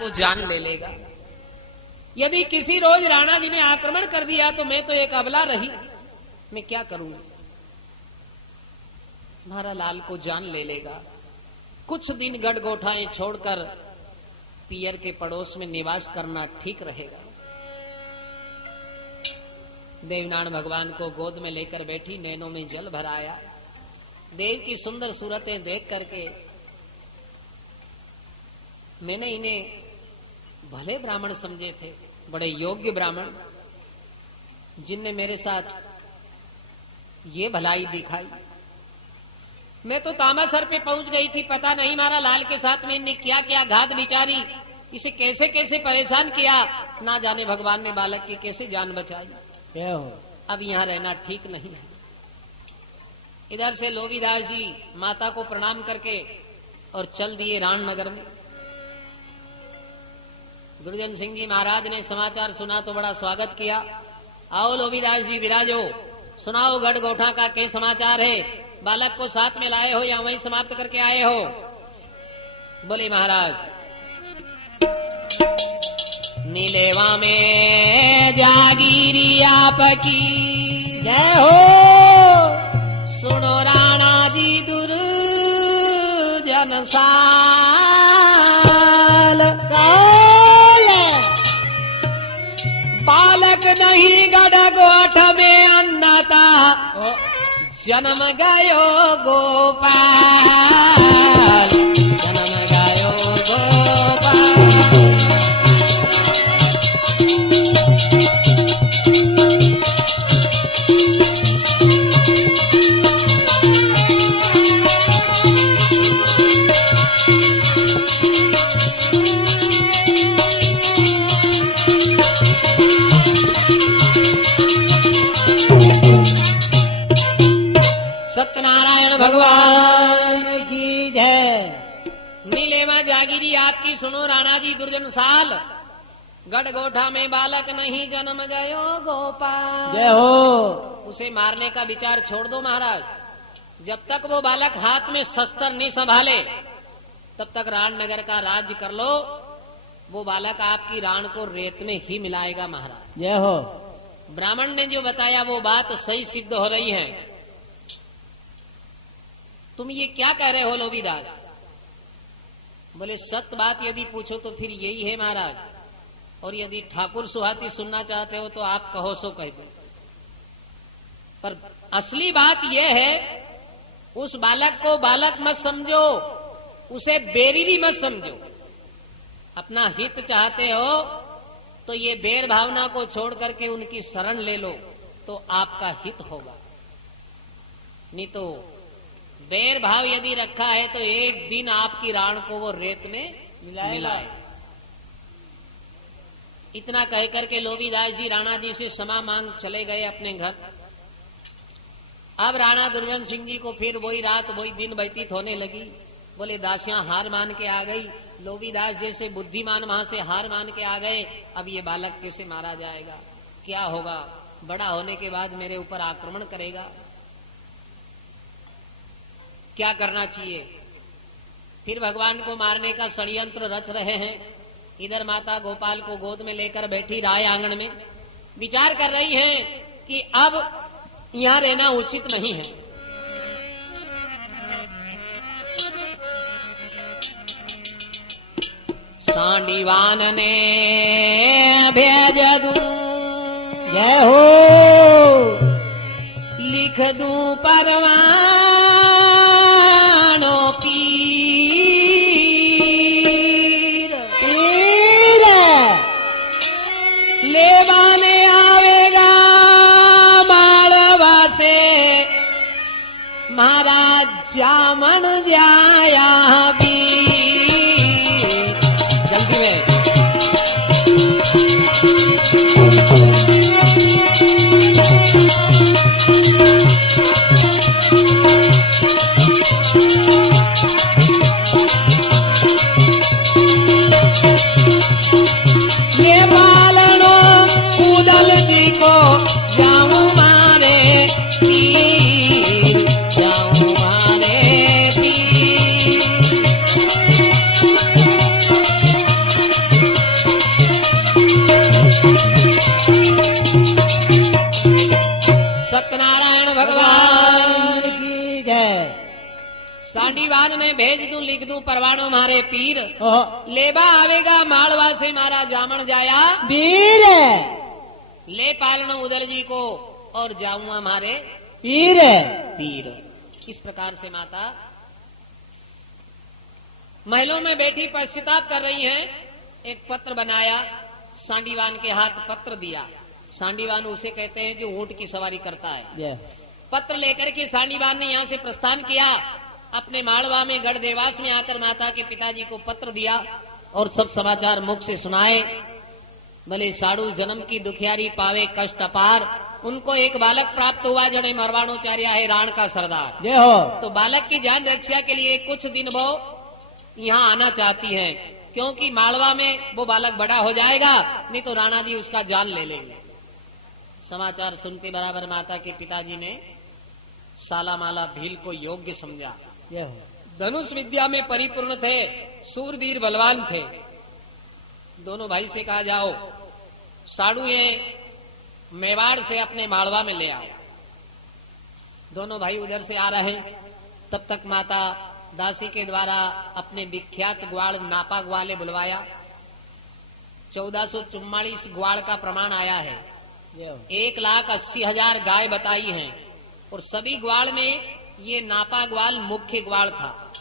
को जान ले लेगा। यदि किसी रोज राणा जी ने आक्रमण कर दिया तो मैं तो एक अबला रही, मैं क्या करूंगा? तुम्हारा लाल को जान ले लेगा। कुछ दिन गढ़गोठाएं छोड़कर पियर के पड़ोस में निवास करना ठीक रहेगा। देवनारायण भगवान को गोद में लेकर बैठी, नैनों में जल भराया। देव की सुंदर सूरतें देख करके मैंने इन्हें भले ब्राह्मण समझे थे, बड़े योग्य ब्राह्मण, जिनने मेरे साथ ये भलाई दिखाई। मैं तो तामासर पे पहुंच गई थी, पता नहीं मारा लाल के साथ में इनने क्या क्या घात विचारी, इसे कैसे कैसे परेशान किया, ना जाने भगवान ने बालक की कैसे जान बचाई। अब यहाँ रहना ठीक नहीं है। इधर से लोवीदास जी माता को प्रणाम करके और चल दिए राणनगर में। गुरुजन सिंह जी महाराज ने समाचार सुना तो बड़ा स्वागत किया। आओ लोवीदास जी विराजो, सुनाओ गढ़गोठा का क्या समाचार है? बालक को साथ में लाए हो या वहीं समाप्त करके आए हो? बोले महाराज, नीलेवा में जागीरी आपकी जय हो, सुनो राणा जी दुर्जन साल, बालक नहीं गढ़गोठ में अन्नता जन्म गयो गोपाल, जन्म गयो गोपाल। सत्यनारायण भगवान की जय। नीलेमा जागीरी आपकी सुनो राणा जी दुर्जन साल, गढ़गोठा में बालक नहीं जन्म गयो गोपाल। जय हो। उसे मारने का विचार छोड़ दो महाराज। जब तक वो बालक हाथ में शस्त्र नहीं संभाले तब तक राणनगर का राज्य कर लो। वो बालक आपकी राण को रेत में ही मिलाएगा महाराज। जय हो। ब्राह्मण ने जो बताया वो बात सही सिद्ध हो रही है। तुम ये क्या कह रहे हो लोवीदास? बोले सत्य बात यदि पूछो तो फिर यही है महाराज, और यदि ठाकुर सुहाती सुनना चाहते हो तो आप कहो सो कह दो। पर असली बात यह है, उस बालक को बालक मत समझो, उसे बेरी भी मत समझो। अपना हित चाहते हो तो ये बैर भावना को छोड़ करके उनकी शरण ले लो तो आपका हित होगा। नहीं तो बैर भाव यदि रखा है तो एक दिन आपकी राण को वो रेत में मिलाए। इतना कह करके लोवीदास जी राणा जी से क्षमा मांग चले गए अपने घर। अब राणा दुर्जन सिंह जी को फिर वही रात वही दिन व्यतीत होने लगी। बोले दासियां हार मान के आ गई, लोवीदास जैसे बुद्धिमान वहां से हार मान के आ गए। अब ये बालक कैसे मारा जाएगा? क्या होगा? बड़ा होने के बाद मेरे ऊपर आक्रमण करेगा, क्या करना चाहिए? फिर भगवान को मारने का षड्यंत्र रच रहे हैं। इधर माता गोपाल को गोद में लेकर बैठी राय आंगन में विचार कर रही हैं कि अब यहां रहना उचित नहीं है। सांडीवान ने भेज दूं, जय हो, लिख दूं परवानों पीर, पीर लेवाने आवेगा मालवा से, महाराज जामन जाया भी। जल्दी में ये बालनो उदल जी को जाऊं मारे पीर, जाऊं मारे पीर। सांडीवान ने भेज दूं लिख दूं परवाणो मारे पीर, ओहो, लेबा आवेगा मालवा से मारा जामण जाया, वीर ले पालनो उदल जी को और जाऊंगा मारे पीर पीर। इस प्रकार से माता महलों में बैठी पश्चाताप कर रही हैं। एक पत्र बनाया, सांडीवान के हाथ पत्र दिया। सांडीवान उसे कहते हैं जो ऊंट की सवारी करता है। जय पत्र लेकर के सांडीवान ने यहां से प्रस्थान किया, अपने मालवा में गढ़ देवास में आकर माता के पिताजी को पत्र दिया और सब समाचार मुख से सुनाए। भले साड़ू जन्म की दुखियारी पावे कष्ट अपार, उनको एक बालक प्राप्त हुआ जड़े मरवाणोचार्य है राण का सरदार। जय हो तो बालक की जान रक्षा के लिए कुछ दिन वो यहाँ आना चाहती हैं, क्योंकि मालवा में वो बालक बड़ा हो जाएगा, नहीं तो राणा जी उसका जान ले लेंगे। समाचार सुनते बराबर माता के पिताजी ने सालामाला भील को योग्य समझा। जय हो धनुष विद्या में परिपूर्ण थे, सूरवीर बलवान थे। दोनों भाई से कहा जाओ साड़ू ये मेवाड़ से अपने मालवा में ले आओ। दोनों भाई उधर से आ रहे हैं। तब तक माता दासी के द्वारा अपने विख्यात ग्वाल नापा ग्वाले बुलवाया। 1444 ग्वाल का प्रमाण आया है। जय हो 1,80,000 गाय बताई हैं और सभी ग्वाल में ये नापा ग्वाल मुख्य ग्वाल था।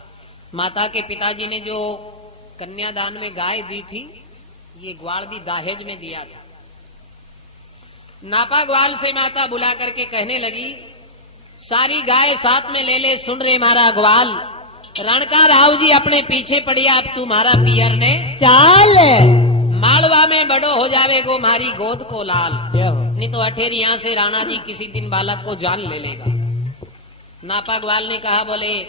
माता के पिताजी ने जो कन्यादान में गाय दी थी, ये ग्वाल भी दाहेज में दिया था। नापा ग्वाल से माता बुला करके कहने लगी, सारी गाय साथ में ले ले, सुन रे मारा ग्वाल, रणका राव जी अपने पीछे पड़िया, अब तुम्हारा पियर ने चाल मालवा में बड़ो हो जावेगो मारी गोद को लाल। जय हो नहीं तो अठेरी यहां से राणा जी किसी दिन बालक को जान ले लेगा। नापा ग्वाल ने कहा, बोले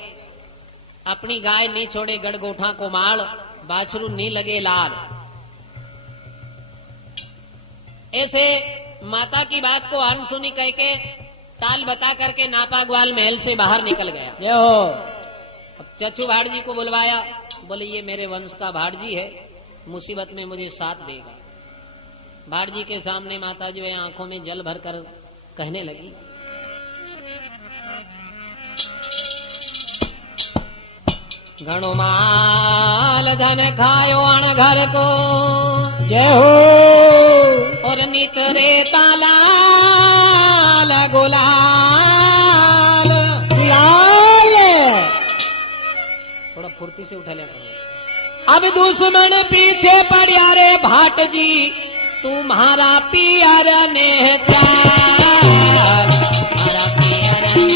अपनी गाय नहीं छोड़े गड़गोठा को माल, बाछरू नहीं लगे लाल। ऐसे माता की बात को अनसुनी कह के टाल बता करके नापा ग्वाल महल से बाहर निकल गया। जय हो अब चचू भाड़ जी को बुलवाया, बोले ये मेरे वंश का भाड़ जी है, मुसीबत में मुझे साथ देगा। भाड़ जी के सामने माता जो है आंखों में जल भर कर कहने लगी, घणो माल धन खायो अण घर को, जय हो और नित रे तालाल गुलाल। लाल थोड़ा फुर्ती से उठा लिया। अब दुश्मन पीछे पड़िया रे भाट जी, तुम्हारा पियर ने चाल, तुम्हारा पियर ने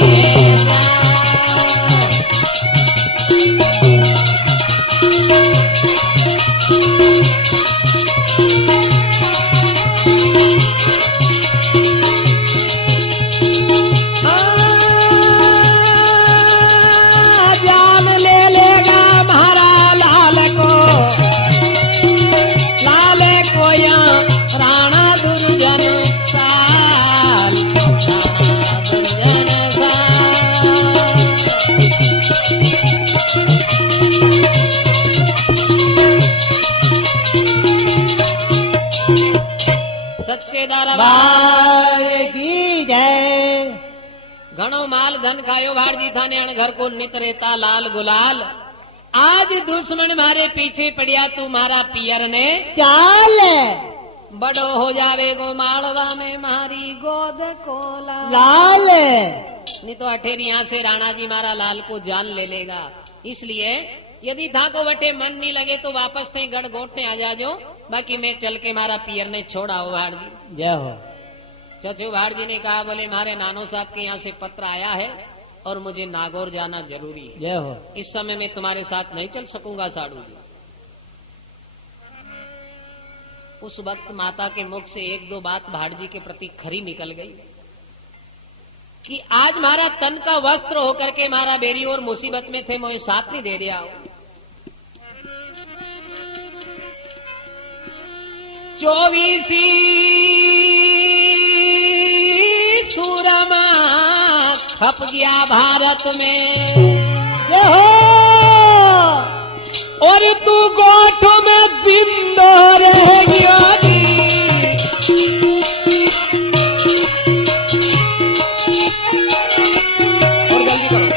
चाल। जान ले लेगा हमारा लाल को, लाल को या राणा दुर्जन साल, राणा दुर्जन साल। सच्चे दरबार बार की जय। घणो माल धन खायो भाड़ जी थाने अण घर को, नित रेता लाल गुलाल। आज दुश्मन मारे पीछे पड़िया, तुम्हारा पियर ने चाल बड़ो हो जावेगो मालवा में मारी गोद को लाल। लाल नहीं तो अठेरी यहां से राणा जी मारा लाल को जान ले लेगा। इसलिए यदि था को वटे मन नहीं लगे तो वापस थे गढ़ गोटने आ जाजो, बाकी मैं चल के मारा पियर ने छोड़ा हो भाड़ जी। जय हो चचू भाड़ जी ने कहा, बोले मारे नानो साहब के यहाँ से पत्र आया है और मुझे नागौर जाना जरूरी है। जय हो इस समय मैं तुम्हारे साथ नहीं चल सकूंगा साड़ू जी। उस वक्त माता के मुख से एक दो बात भाड़ जी के प्रति खरी निकल गई कि आज मारा तन का वस्त्र होकर के मारा बेरी और मुसीबत में थे, मुझे साथ नहीं दे रहा हो। चौबीसी सूरमा खप गया भारत में, जय हो और तू गोठ में जिंदा रह गया। और जल्दी करो।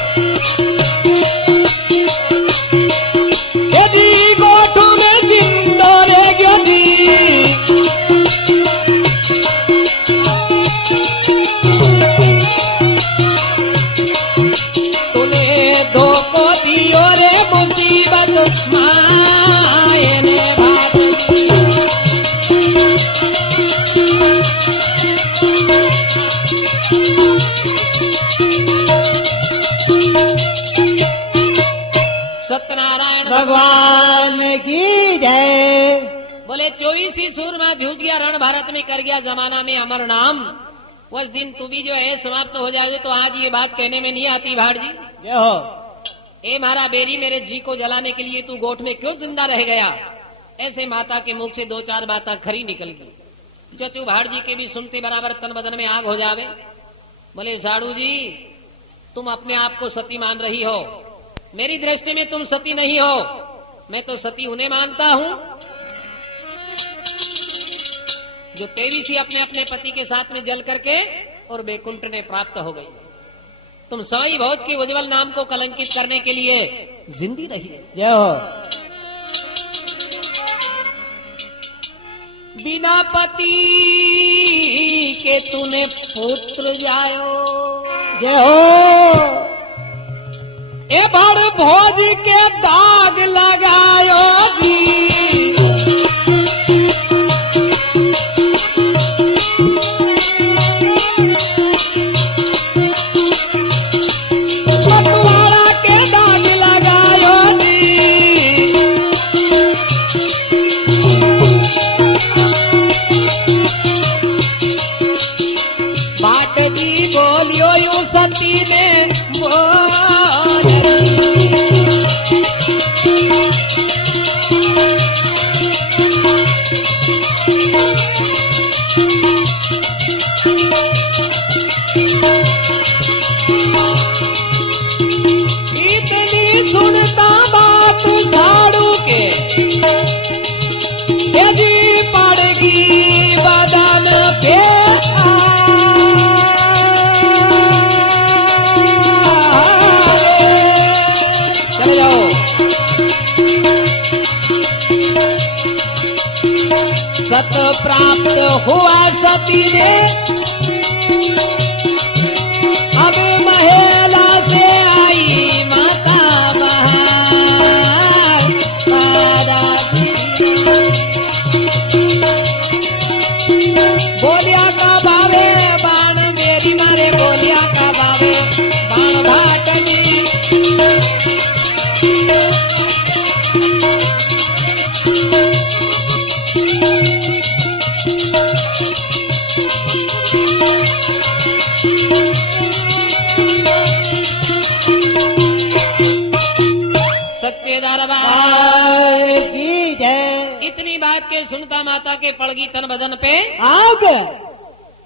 बोले 24 सूरमा झूठ गया रण भारत में कर गया जमाना में अमर नाम। उस दिन तू भी जो है समाप्त हो जाए तो आज ये बात कहने में नहीं आती भाड़ जी। जय हो। ए मारा बेरी मेरे जी को जलाने के लिए तू गोठ में क्यों जिंदा रह गया। ऐसे माता के मुख से 2-4 बातें खरी निकल गई। चचू भाड़ जी के भी सुनते बराबर तन बदन में आग हो जावे। बोले साड़ू जी तुम अपने आप को सती मान रही हो, मेरी दृष्टि में तुम सती नहीं हो। मैं तो सती उन्हें मानता हूं जो 23 अपने अपने पति के साथ में जल करके और बैकुंठ ने प्राप्त हो गई। तुम सवाई भोज के उज्जवल नाम को कलंकित करने के लिए जिंदी रही है। जय हो। बिना पति के तूने पुत्र जायो। जय हो। ए बड़ भोज के दाग लगायो पटवारा के दाग लगायो बाट जी बोलियो यू सती ने बोल इतनी सुनता बात साड़ू के यदि पड़गी बदन पे चले जाओ। सत प्राप्त हुआ सती ने अब महिला से आई माता बोलिया का भावे बाण मेरी मारे बोलिया का भावे बाण भाट सच्चे दरबार की जय। इतनी बात के सुनता माता के पड़गी तन बदन पे आग।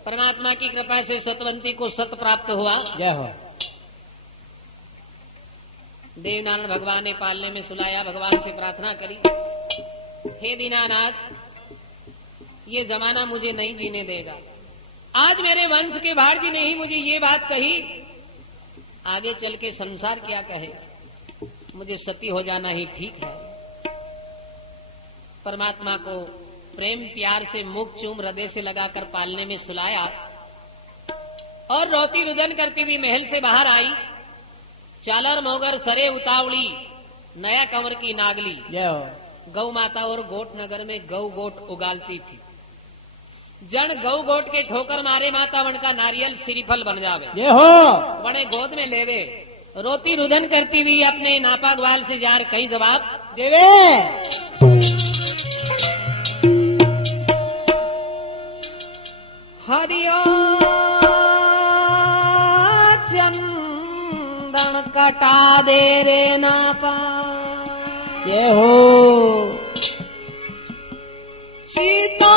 परमात्मा की कृपा से सतवंती को सत प्राप्त हुआ। जय हो। देवनारायण भगवान ने पालने में सुलाया, भगवान से प्रार्थना करी, हे दीनानाथ ये जमाना मुझे नहीं जीने देगा। आज मेरे वंश के भाड़ जी ने ही मुझे ये बात कही, आगे चल के संसार क्या कहेगा। मुझे सती हो जाना ही ठीक है। परमात्मा को प्रेम प्यार से मुख चूम हृदय से लगाकर पालने में सुलाया और रोती रुदन करती हुई महल से बाहर आई। चालर मोगर सरे उतावली नया कंवर की नागली। जय हो। गौ माता और गोट नगर में गौ गोट उगालती थी। जन गौ गोट के ठोकर मारे माता वन का नारियल श्रीफल बन जावे। जय हो। बड़े गोद में लेवे, रोती रुदन करती हुई अपने नापा ग्वाल से जार कई जवाब देवे। हरियो चंदन कटा दे रे नापा। जय हो। सीता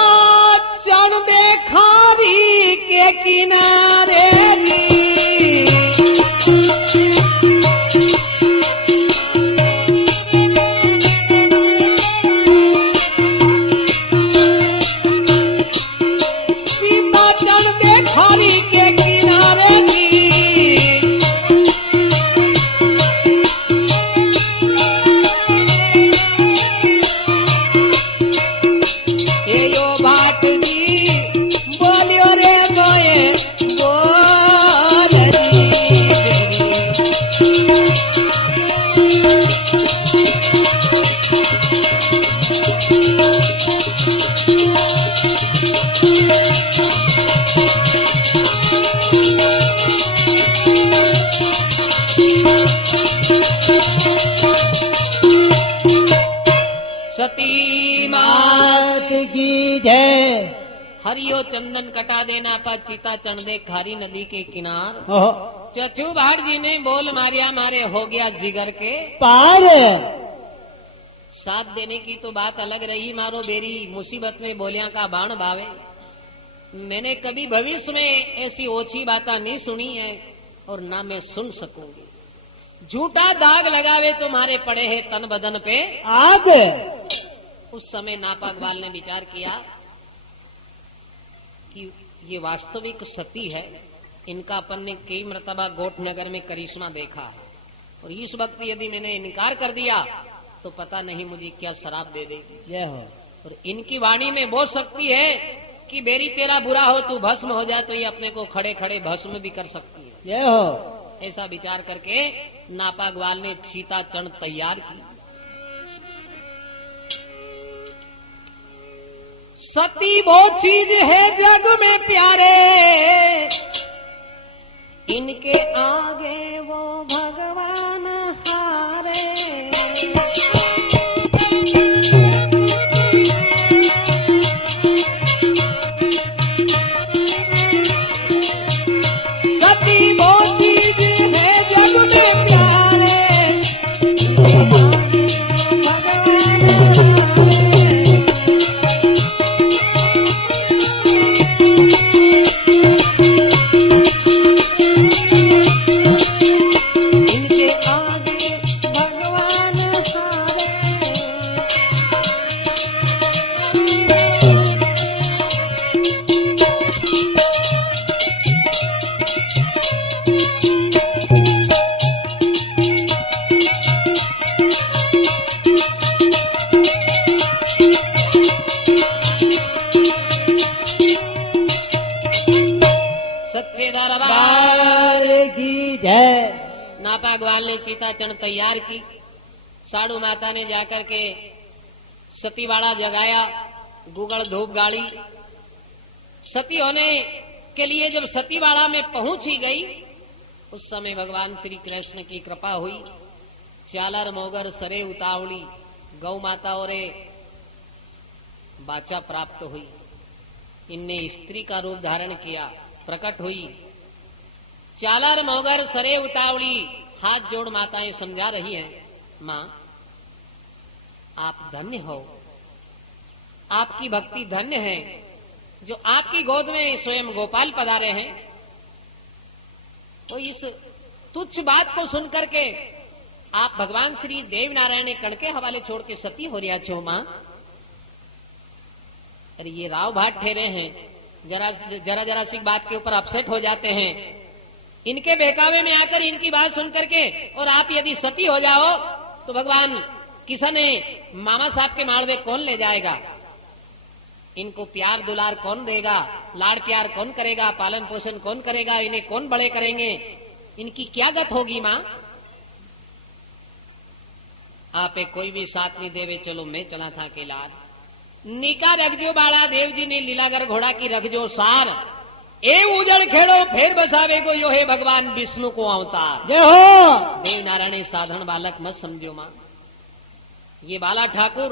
चढ़ दे खारी के किनारे सीता चढ़ दे खारी के किनारे ये यो भाट जी बोलियो रे गोए गो मात की जय। हरियो चंदन कटा देना पा चीता चढ़ दे खारी नदी के किनार। ओहो, चचू भाट जी ने बोल मारिया मारे हो गया जिगर के पार। साथ देने की तो बात अलग रही, मारो बेरी मुसीबत में बोलिया का बाण बावे। मैंने कभी भविष्य में ऐसी ओछी बातें नहीं सुनी है और ना मैं सुन सकूंगी। झूठा दाग लगावे तुम्हारे पड़े हैं तन बदन पे आग। उस समय नापाकवाल ने विचार किया कि ये वास्तविक सती है, इनका अपन ने कई मर्तबा गोठ नगर में करिश्मा देखा है और इस वक्त यदि मैंने इनकार कर दिया तो पता नहीं मुझे क्या शराब दे देगी। जय हो। और इनकी वाणी में वो शक्ति है कि बेरी तेरा बुरा हो तू भस्म हो जाए तो ये अपने को खड़े खड़े भस्म भी कर सकती है। जय हो। ऐसा विचार करके नापाकवाल ने सीता चढ़ तैयार की। सती वो चीज है जग में प्यारे, इनके आगे वो भगवान हारे। सती वो चीज है जग में प्यारे, इनके आगे वो भगवान हारे। इनके आगे भगवान हारे। सच्चे दरबार की जय। नापाकवाल ने चीता चढ़ तैयार की। साधु माता ने जाकर के सतीवाड़ा जगाया, गुगल धूप गाड़ी। सती होने के लिए जब सतीवाड़ा में पहुंच ही गई उस समय भगवान श्री कृष्ण की कृपा हुई। चालर मोगर सरे उतावली गौ माता और बाचा प्राप्त हुई। इनने स्त्री का रूप धारण किया, प्रकट हुई। चालर मोगर सरे उतावली हाथ जोड़ माताएं समझा रही हैं, मां आप धन्य हो, आपकी भक्ति धन्य है जो आपकी गोद में स्वयं गोपाल पधारे हैं। तो इस तुच्छ बात को सुनकर के आप भगवान श्री देव नारायण कण के हवाले छोड़ के सती हो रिया छो मां। अरे ये राव भाट ठहरे हैं, जरा जरा सी बात के ऊपर अपसेट हो जाते हैं। इनके बहकावे में आकर इनकी बात सुनकर के और आप यदि सती हो जाओ तो भगवान किसने मामा साहब के माड़वे कौन ले जाएगा, इनको प्यार दुलार कौन देगा, लाड़ प्यार कौन करेगा, पालन पोषण कौन करेगा, इन्हें कौन बड़े करेंगे, इनकी क्या गत होगी मां। आपे कोई भी साथ नहीं देवे, चलो मैं चला था अकेला। निका रखजो बाड़ा देव जी ने लीलागर घोड़ा की रखजो सार, ए उजड़ खेड़ो फेर बसावे को यो है भगवान विष्णु को अवतार। जय हो। देव नारायण साधारण बालक मत समझो मां। ये बाला ठाकुर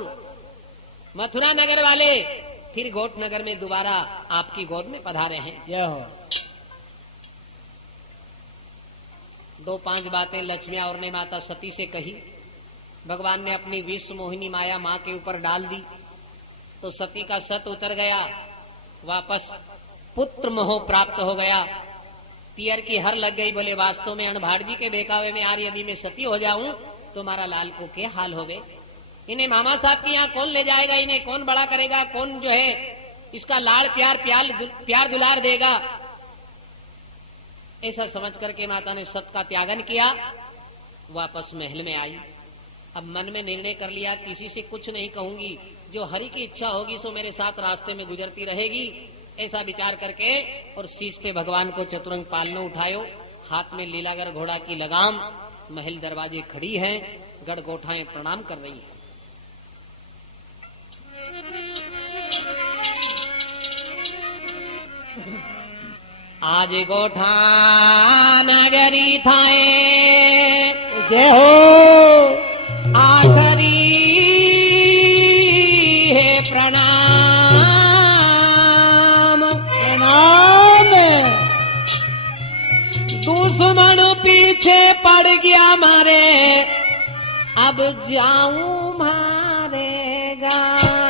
मथुरा नगर वाले फिर गोठ नगर में दोबारा आपकी गोद में पधारे हैं। जय हो। 2-5 बातें लक्ष्मिया और ने माता सती से कही। भगवान ने अपनी विश्व मोहिनी माया मां के ऊपर डाल दी तो सती का सत उतर गया, वापस पुत्र मोह प्राप्त हो गया। पियर की हर लग गई, बोले वास्तव में अनभाड़ जी के बेकावे में यार यदि मैं सती हो जाऊं तो मारा लाल को क्या हाल हो गए। इन्हें मामा साहब की यहाँ कौन ले जाएगा, इन्हें कौन बड़ा करेगा, कौन जो है इसका लाड़ प्यार दुलार देगा। ऐसा समझ करके माता ने सत का त्यागन किया, वापस महल में आई। अब मन में निर्णय कर लिया किसी से कुछ नहीं कहूंगी, जो हरि की इच्छा होगी सो मेरे साथ रास्ते में गुजरती रहेगी। ऐसा विचार करके और शीश पे भगवान को चतुरंग पालनो उठायो, हाथ में लीलागर घोड़ा की लगाम। महल दरवाजे खड़ी हैं, गढ़ गोठाएं प्रणाम कर रही हैं। आज गोठा नगरी थाए जय हो। आखरी है प्रणाम। प्रणाम। दुश्मन पीछे पड़ गया मारे, अब जाऊं मारे गाँव,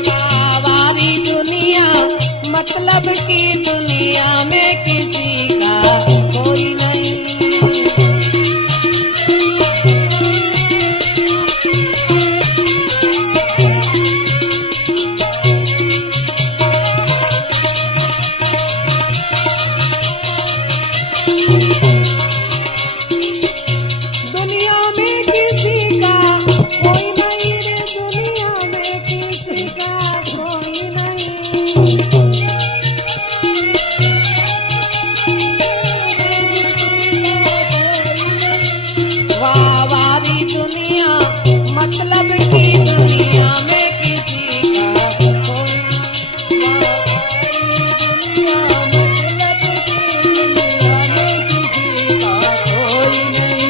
जाऊं वारी दुनिया मतलब की दुनिया में किसी का कोई नहीं। दुनिया में किसी का कोई नहीं रे, दुनिया में किसी का कोई नहीं। वारी दुनिया मतलब की दुनिया में किसी का कोई नहीं। दुनिया मतलब की दुनिया में किसी का कोई नहीं।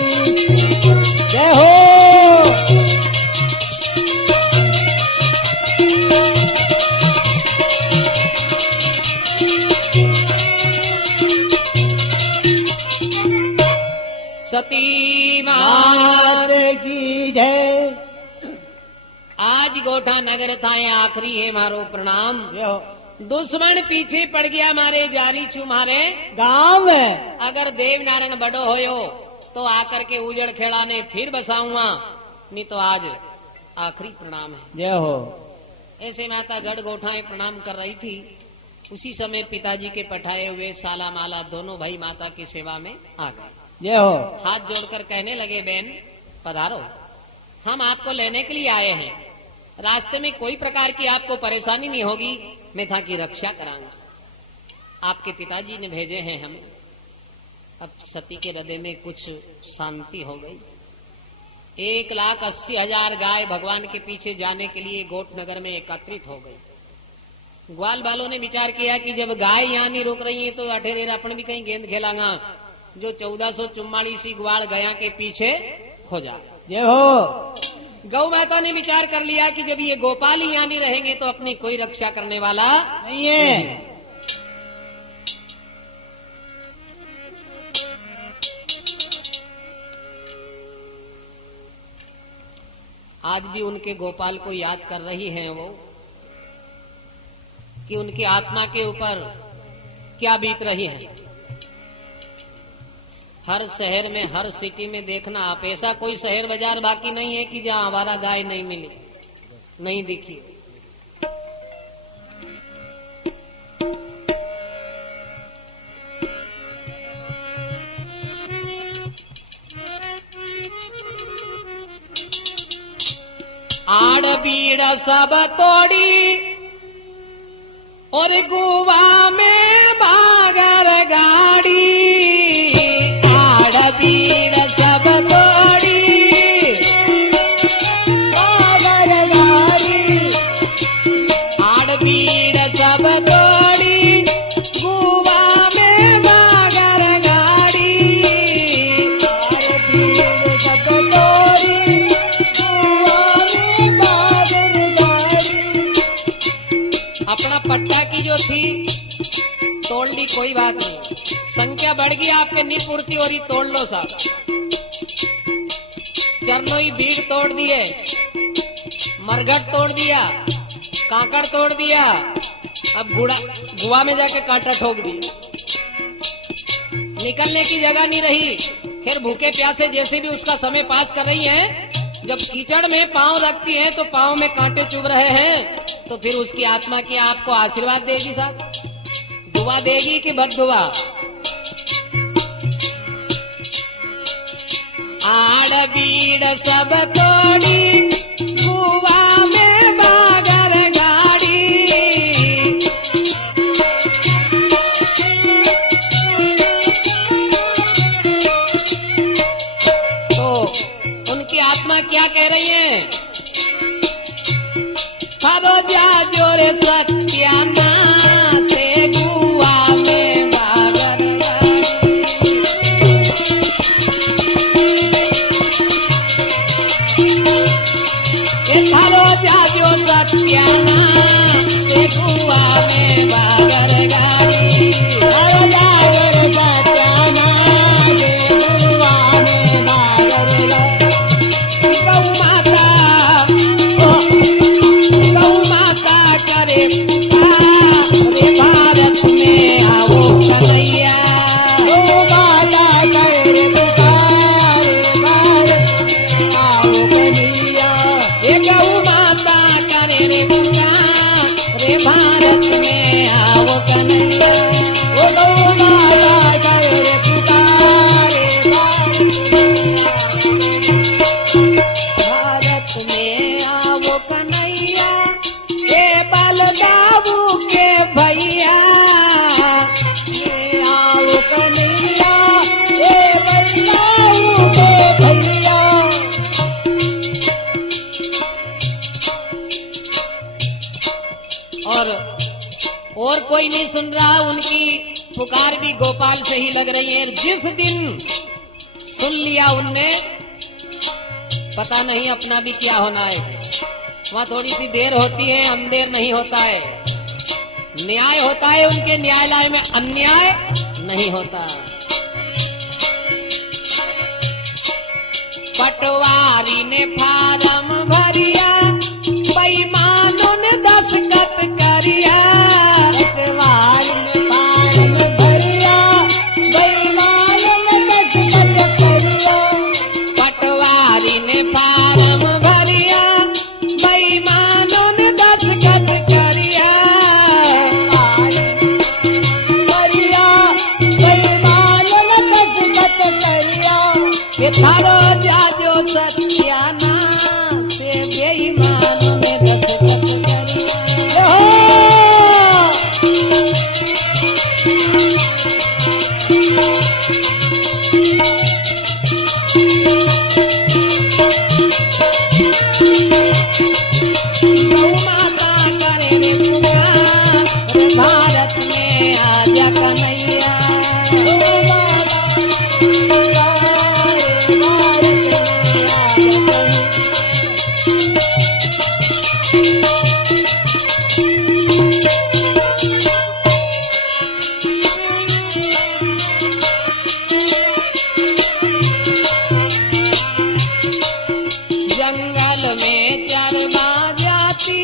जय हो। सती मात की जय। आज गोठा नगर था ये आखिरी है मारो प्रणाम। जय हो। दुश्मन पीछे पड़ गया मारे, जारी छू मारे गाँव में अगर देव नारायण बड़ो होयो तो आकर के उजड़ खेड़ा ने फिर बसाऊंगा, नहीं तो आज आखिरी प्रणाम है। जय हो। ऐसे माता गढ़ गोठाएं प्रणाम कर रही थी। उसी समय पिताजी के पठाए हुए साला माला दोनों भाई माता की सेवा में आ गए। जय हो। हाथ जोड़कर कहने लगे, बहन पधारो, हम आपको लेने के लिए आए हैं। रास्ते में कोई प्रकार की आपको परेशानी नहीं होगी, मैं था की रक्षा कराऊंगा। आपके पिताजी ने भेजे हैं हमें। अब सती के हृदय में कुछ शांति हो गई। 1,80,000 गाय भगवान के पीछे जाने के लिए गोट नगर में एकत्रित हो गई। ग्वाल बालों ने विचार किया कि जब गाय यहाँ नहीं रुक रही है तो अठेरेर अपन भी कहीं गेंद खेलांगा, जो 1444 ग्वाल गया के पीछे हो जा। जय हो। गौ माता ने विचार कर लिया कि जब ये गोपाल ही यहाँ नहीं रहेंगे तो अपनी कोई रक्षा करने वाला नहीं है। आज भी उनके गोपाल को याद कर रही हैं वो, कि उनकी आत्मा के ऊपर क्या बीत रही है। हर शहर में, हर सिटी में देखना आप, ऐसा कोई शहर बाजार बाकी नहीं है कि जहां आवारा गाय नहीं मिली, नहीं दिखी। आड़ बीड़ सब तोड़ी और गुवा में बागर गाड़ी, आड़ बीड़ सब तोड़ी बाबर गाड़ी, आड़ बीड़ सब तोड़ी गुवा में बागर गाड़ी, बार भीड़ सब तोड़ी, गुआ में बाबर गाड़ी। अपना पट्टा की जो थी तोड़ ली, कोई बात नहीं, संख्या बढ़ गई, आपके नहीं पूर्ति हो रही, तोड़ लो साहब। चरनोई भीड़ तोड़ दिए, मरघट तोड़ दिया, कांकड़ तोड़ दिया, अब गुआ में जाके कांटा ठोक दिया। निकलने की जगह नहीं रही। फिर भूखे प्यासे जैसे भी उसका समय पास कर रही हैं, जब कीचड़ में पांव रखती हैं तो पांव में कांटे चुभ रहे हैं, तो फिर उसकी आत्मा की आपको आशीर्वाद देगी साहब, दुआ देगी कि बद दुआ। बीड़ सब तोड़ी कुआ में बागर गाड़ी। तो उनकी आत्मा क्या कह रही है? करो जा जोरे सत्याना से कुआ में बागर गाड़ी। थारो जाजो सत्याना से कुआ में बागर गाड़ी। थारो जाजो सत्याना से कुआ में बागर गाड़ी। गौ माता करे रे भारत में आओ कन्हैया। गौ माता करे पुकारे भारत में आओ कन्हैया। ये गौ माता करे रे पुकार रे भारत में आओ कन्हैया। ओ गौ माता करे पुकारे भारत में आओ कन्हैया। हे बलदाऊ के भैया ये आओ कन्हैया। ये बलदाऊ के भैया। और कोई नहीं सुन रहा। उनकी पुकार भी गोपाल से ही लग रही है। जिस दिन सुन लिया उनने, पता नहीं अपना भी क्या होना है। वहाँ थोड़ी सी देर होती है, अंधेर नहीं होता है। न्याय होता है, उनके न्यायालय में अन्याय नहीं होता। पटवारी ने फार्म भरिया, बेईमानों ने दस्तखत करिया। पटवारी ने फार्म भरिया, बेईमानों ने दस्तखत करिया। पटवारी ने फार्म भरिया, बेईमानों ने दस्तखत करिया। भरिया, बेईमानों ने दस्तखत करिया। ये थारो जाजो सत्याना से बेईमानों ने दस्तखत करिया। गौ माता करे रे पुकार रे भारत में आजा कन्हैया। गौ माता पुकारे भारत में आजा कन्हैया। जंगल में चरवा जाती,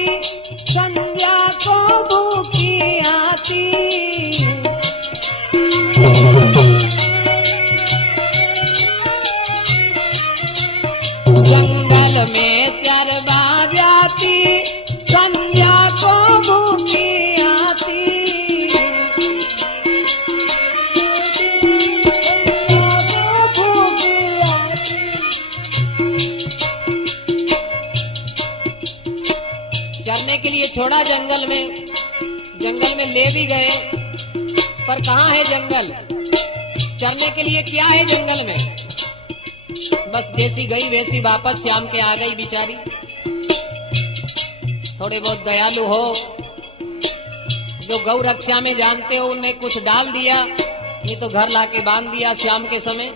संध्या को भूखी आती। जंगल में चरवा जाती, संध्या को भूखी आती। चरने के लिए छोड़ा जंगल में, जंगल में ले भी गए, पर कहाँ है जंगल? चरने के लिए क्या है जंगल में? बस जैसी गई वैसी वापस शाम के आ गई बेचारी। थोड़े बहुत दयालु हो, जो गौ रक्षा में जानते हो, उन्हें कुछ डाल दिया, नहीं तो घर लाके बांध दिया शाम के समय।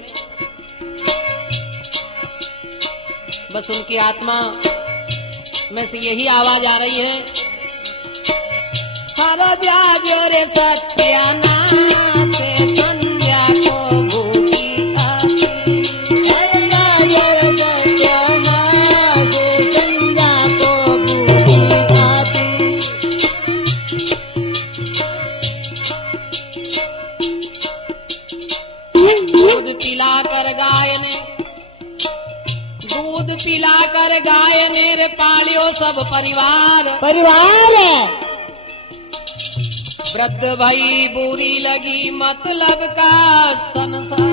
बस उनकी आत्मा में से यही आवाज आ रही है, थारो जाजो रे सत्याना से संध्या को भूखी आती। दूध पिलाकर गाय ने रे पालियो सब परिवार। वृद्ध भई बुरी लगी मतलब का संसार।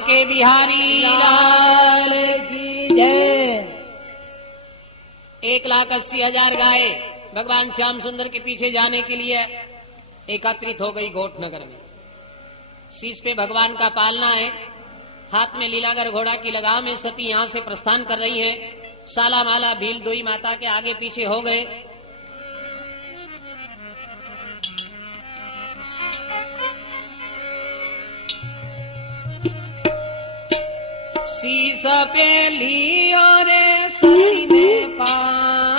बांके बिहारी लाल की जय। 1,80,000 गाय भगवान श्याम सुंदर के पीछे जाने के लिए एकत्रित हो गई गोठ नगर में। शीश पे भगवान का पालना है, हाथ में लीलागर घोड़ा की लगाम है। सती यहां से प्रस्थान कर रही है। साला माला भील दोई माता के आगे पीछे हो गए। शीश पे लियो रे सती ने पाल,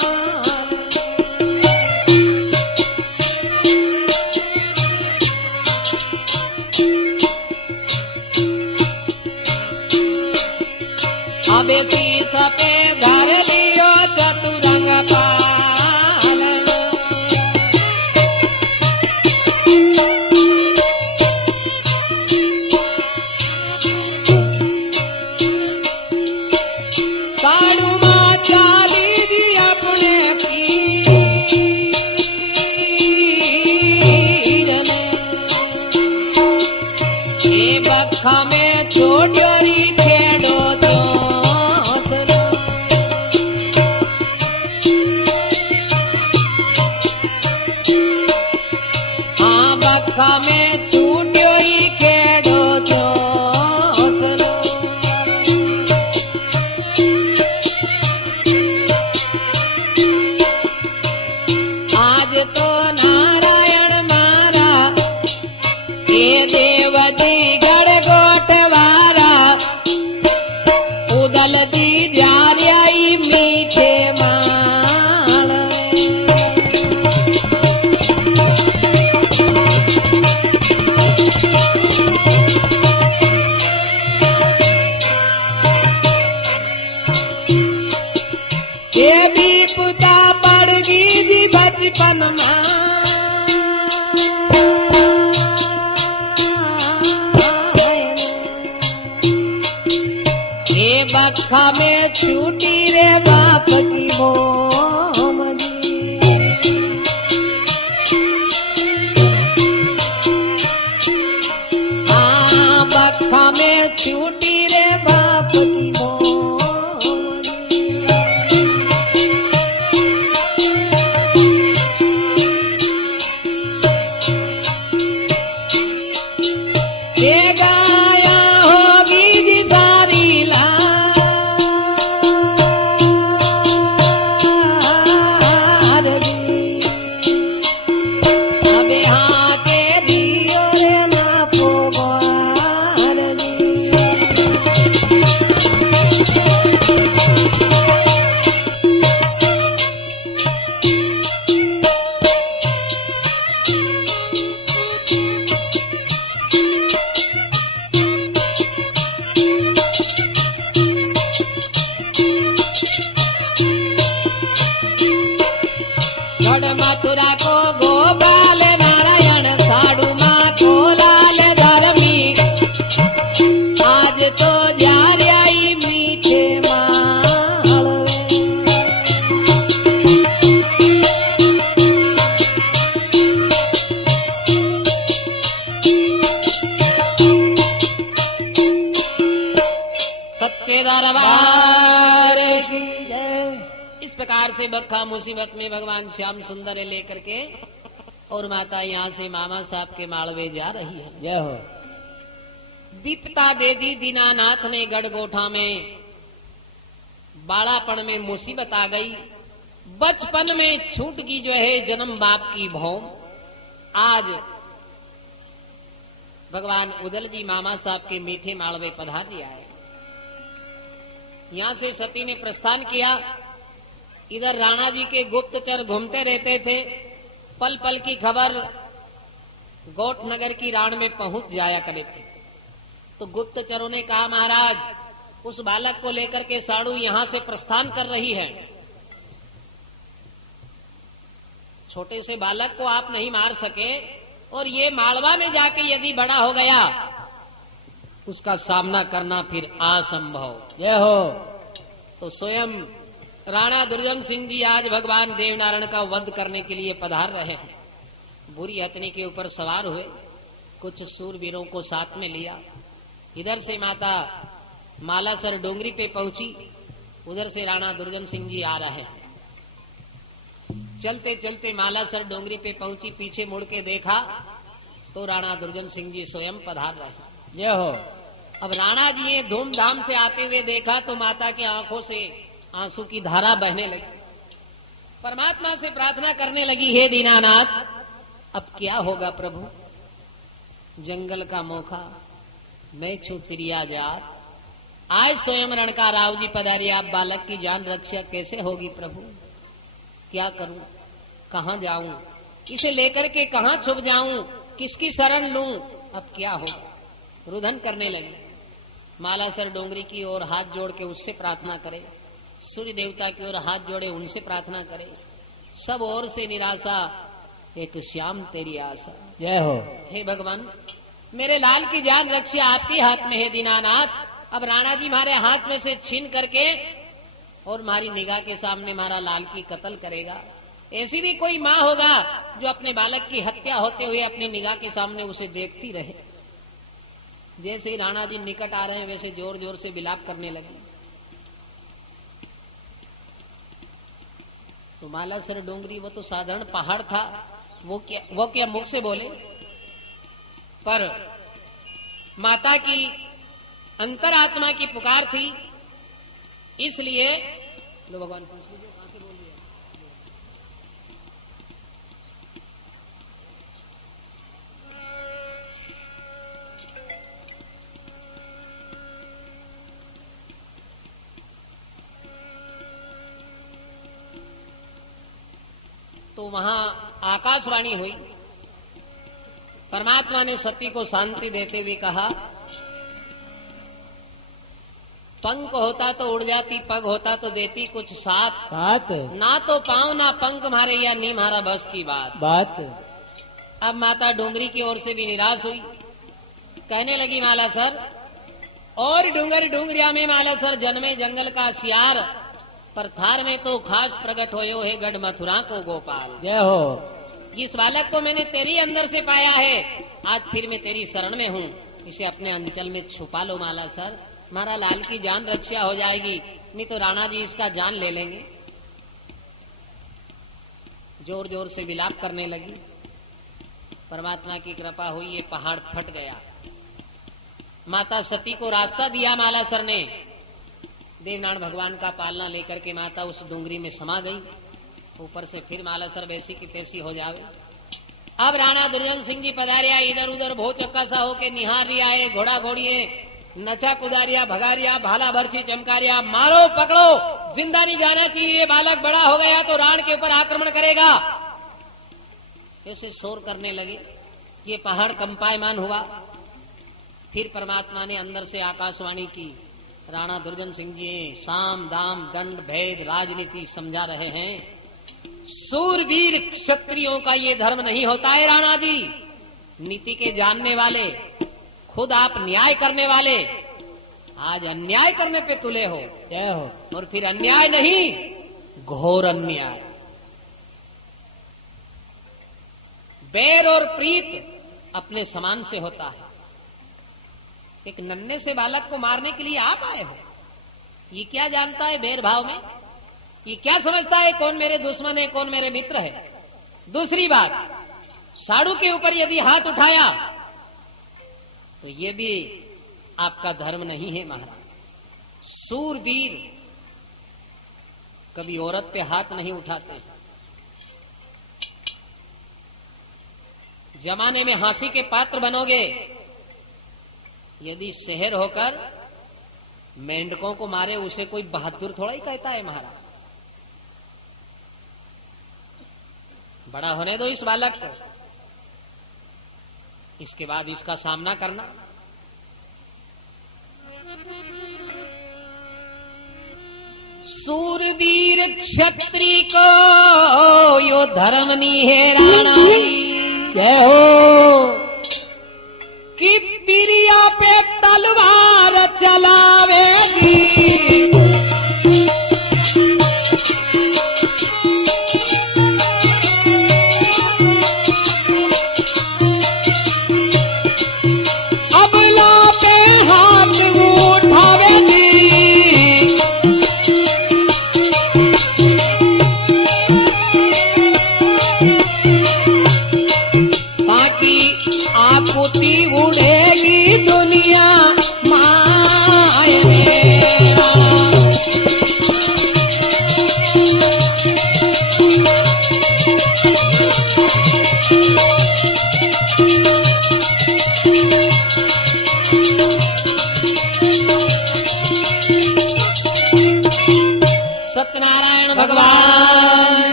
अबे शीश पे धर लियो चतुरंग पाल। साड़ू माँ चाली दी अपने पीर ने, ये बखा में छोटरी खेड़ो दो। में छूट्यो ही खेड़ो जोसलो। आज तो नारायण मारा ये देव दी गढ़ गोठवारा, उदल दी जारियाई मीठे माल। ये भी पुता पड़गी जी बचपन में, ये बखा में छूटी रे बाप की मोमनी। हाँ बखा में छूटी रे बाप की मोमनी। ये गाया होगी जी सारी लाल, अब यहाँ के दियो रे ना पोगवार गढ़ मथुरा को गोपाल नारायण, साड़ू माँ को लाल धर्मी, आज तो जारियाई मीठे माल। सबके दरबार की जय। इस प्रकार से बखा मुसीबत में भगवान श्याम सुंदर लेकर के और माता यहाँ से मामा साहब के मालवे जा रही है। जय हो। विपता दे दी दीनानाथ ने गढ़गोठा में, बाड़ापन में मुसीबत आ गई, बचपन में छूट गई जो है जन्म बाप की भौम। आज भगवान उदल जी मामा साहब के मीठे मालवे पधार दिया है। यहां से सती ने प्रस्थान किया। इधर राणा जी के गुप्तचर घूमते रहते थे। पल पल की खबर गोठ नगर की राण में पहुंच जाया करे थे। तो गुप्तचरों ने कहा, महाराज उस बालक को लेकर के साड़ू यहां से प्रस्थान कर रही है। छोटे से बालक को आप नहीं मार सके, और ये मालवा में जाके यदि बड़ा हो गया उसका सामना करना फिर असंभव। जय हो। तो स्वयं राणा दुर्जन सिंह जी आज भगवान देवनारायण का वध करने के लिए पधार रहे हैं। बुरी हथनी के ऊपर सवार हुए, कुछ सूरवीरों को साथ में लिया। इधर से माता मालासर डोंगरी पे पहुंची, उधर से राणा दुर्जन सिंह जी आ रहे हैं। चलते चलते मालासर डोंगरी पे पहुंची, पीछे मुड़ के देखा तो राणा दुर्जन सिंह जी स्वयं पधार रहे। जय हो। अब राणा जी ने धूमधाम से आते हुए देखा तो माता की आंखों से आंसू की धारा बहने लगी। परमात्मा से प्रार्थना करने लगी, हे दीनानाथ, अब क्या होगा प्रभु? जंगल का मोखा, मैं छू तिरिया जात, आज स्वयं रणका राव जी पधारी, आप बालक की जान रक्षा कैसे होगी प्रभु? क्या करूं, कहां जाऊं, इसे लेकर के कहां छुप जाऊं, किसकी शरण लूं, अब क्या होगा? रुदन करने लगी। मालासर डोंगरी की ओर हाथ जोड़ के उससे प्रार्थना करे, सूर्य देवता की ओर हाथ जोड़े उनसे प्रार्थना करे, सब ओर से निराशा, एक श्याम तेरी आशा। जय हो। हे भगवान, मेरे लाल की जान रक्षा आपके हाथ में है दीनानाथ। अब राणा जी हमारे हाथ में से छीन करके और हमारी निगाह के सामने हमारा लाल की कत्ल करेगा। ऐसी भी कोई माँ होगा जो अपने बालक की हत्या होते हुए अपनी निगाह के सामने उसे देखती रहे। जैसे ही राणा जी निकट आ रहे हैं वैसे जोर जोर से विलाप करने लगे। तो मालासर डोंगरी वो तो साधारण पहाड़ था, वो क्या मुख से बोले, पर माता की अंतरात्मा की पुकार थी, इसलिए लो भगवान पूछ लीजिए कहां से बोल दिया। तो वहां आकाशवाणी हुई। परमात्मा ने सती को शांति देते हुए कहा, पंख होता तो उड़ जाती, पग होता तो देती कुछ साथ, ना तो पांव ना पंख मारे, या नहीं मारा बस की बात। अब माता डोंगरी की ओर से भी निराश हुई, कहने लगी, मालासर और डूंगर डूंगरिया में मालासर जन्मे जंगल का सियार, पर थार में तो खास प्रकट होयो है गढ़ मथुरा को गोपाल। जय हो। जिस बालक को मैंने तेरी अंदर से पाया है, आज फिर मैं तेरी शरण में हूँ, इसे अपने अंचल में छुपा लो मालासर, हमारा लाल की जान रक्षा हो जाएगी, नहीं तो राणा जी इसका जान ले लेंगे। जोर जोर से विलाप करने लगी। परमात्मा की कृपा हुई, ये पहाड़ फट गया। माता सती को रास्ता दिया मालासर ने। देवनारायण भगवान का पालना लेकर के माता उस डूंगरी में समा गई। ऊपर से फिर मालासर वैसी की तैसी हो जावे। अब राणा दुर्जन सिंह जी पधारिया, इधर उधर भो चक्का सा होके निहार रिया है, घोड़ा घोड़िए नचा कुदारिया भगारिया, भाला भरछी चमकारिया, मारो पकड़ो, जिंदा नहीं जाना चाहिए, ये बालक बड़ा हो गया तो राण के ऊपर आक्रमण करेगा, ऐसे शोर करने लगे। ये पहाड़ कंपायमान हुआ। फिर परमात्मा ने अंदर से आकाशवाणी की। राणा दुर्जन सिंह जी साम दाम दंड भेद राजनीति समझा रहे हैं। सूरवीर क्षत्रियों का ये धर्म नहीं होता है राणा जी, नीति के जानने वाले, खुद आप न्याय करने वाले, आज अन्याय करने पे तुले हो। जय हो। और फिर अन्याय नहीं, घोर अन्याय। बैर और प्रीत अपने समान से होता है। एक नन्हे से बालक को मारने के लिए आप आए हो, ये क्या जानता है बैर भाव में? ये क्या समझता है कौन मेरे दुश्मन है कौन मेरे मित्र है? दूसरी बात, साड़ू के ऊपर यदि हाथ उठाया तो ये भी आपका धर्म नहीं है महाराज। सूरवीर कभी औरत पे हाथ नहीं उठाते। जमाने में हंसी के पात्र बनोगे यदि शहर होकर मेंढकों को मारे, उसे कोई बहादुर थोड़ा ही कहता है महाराज। बड़ा होने दो इस बालक को, इसके बाद इसका सामना करना। सूरवीर क्षत्रिय को यो धर्म नहीं है राणा जय हो। कि तिरिया पे तलवार चलावेगी, अबला पे हाथ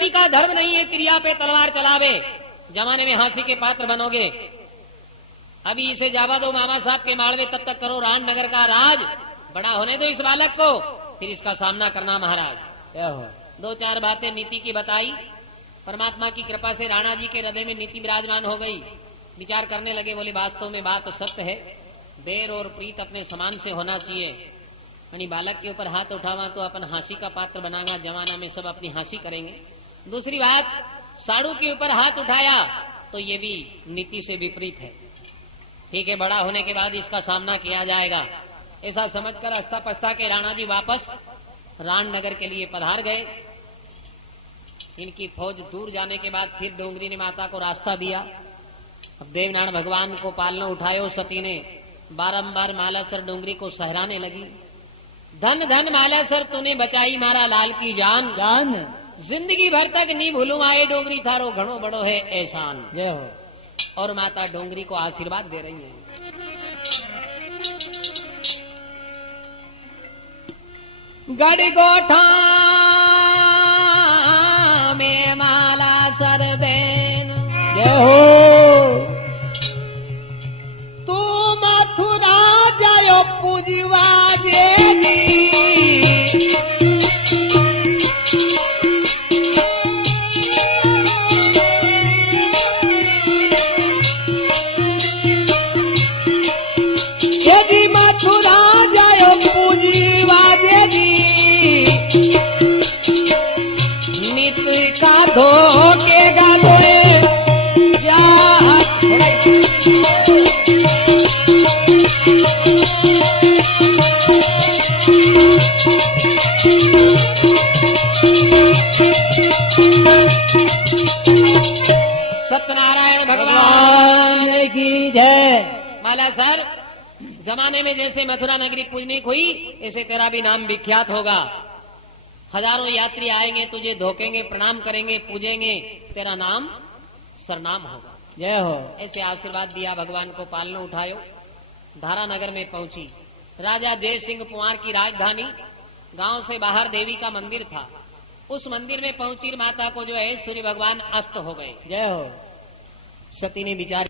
क्षत्रिय का धर्म नहीं है त्रिया पे तलवार चलावे, जमाने में हांसी के पात्र बनोगे। अभी इसे जावा दो मामा साहब के माड़वे, तब तक करो रामनगर का राज, बड़ा होने दो इस बालक को, फिर इसका सामना करना महाराज। जय हो। 2-4 बातें नीति की बताई। परमात्मा की कृपा से राणा जी के हृदय में नीति विराजमान हो गई। विचार करने लगे, बोले वास्तव में बात सत्य है, बैर और प्रीत अपने समान से होना चाहिए। यानी बालक के ऊपर हाथ उठावा तो अपन हंसी का पात्र बनागा, जमाना में सब अपनी हंसी करेंगे। दूसरी बात, साड़ू के ऊपर हाथ उठाया तो ये भी नीति से विपरीत है। ठीक है, बड़ा होने के बाद इसका सामना किया जाएगा। ऐसा समझकर अस्ता पस्ता के राणा जी वापस रामनगर के लिए पधार गए। इनकी फौज दूर जाने के बाद फिर डोंगरी ने माता को रास्ता दिया। अब देवनारायण भगवान को पालना उठायो, सती ने बारंबार मालासर डोंगरी को सहराने लगी। धन धन मालासर तूने बचाई मारा लाल की जान, जान। जिंदगी भर तक नहीं भूलूं आए डोंगरी थारो घणो बड़ो है एहसान। जय हो। और माता डोंगरी को आशीर्वाद दे रही है। गड़गोठा में माला सरबेन, जय हो। तू मथुरा जायो पूजवा देवी, यदि मथुरा जायो पूजवा देवी, नित का धोखेगा दोए सत्यनारायण भगवान की जय। माला सर, जमाने में जैसे मथुरा नगरी पूजनीक हुई, ऐसे तेरा भी नाम विख्यात होगा। हजारों यात्री आएंगे, तुझे धोखेंगे, प्रणाम करेंगे, पूजेंगे, तेरा नाम सरनाम होगा। जय हो। ऐसे आशीर्वाद दिया, भगवान को पालना उठायो। धारा नगर में पहुंची। राजा जय सिंह कुंवर की राजधानी, गांव से बाहर देवी का मंदिर था। उस मंदिर में पहुंची माता को जो है सूर्य भगवान अस्त हो गए। जय हो। सती ने विचार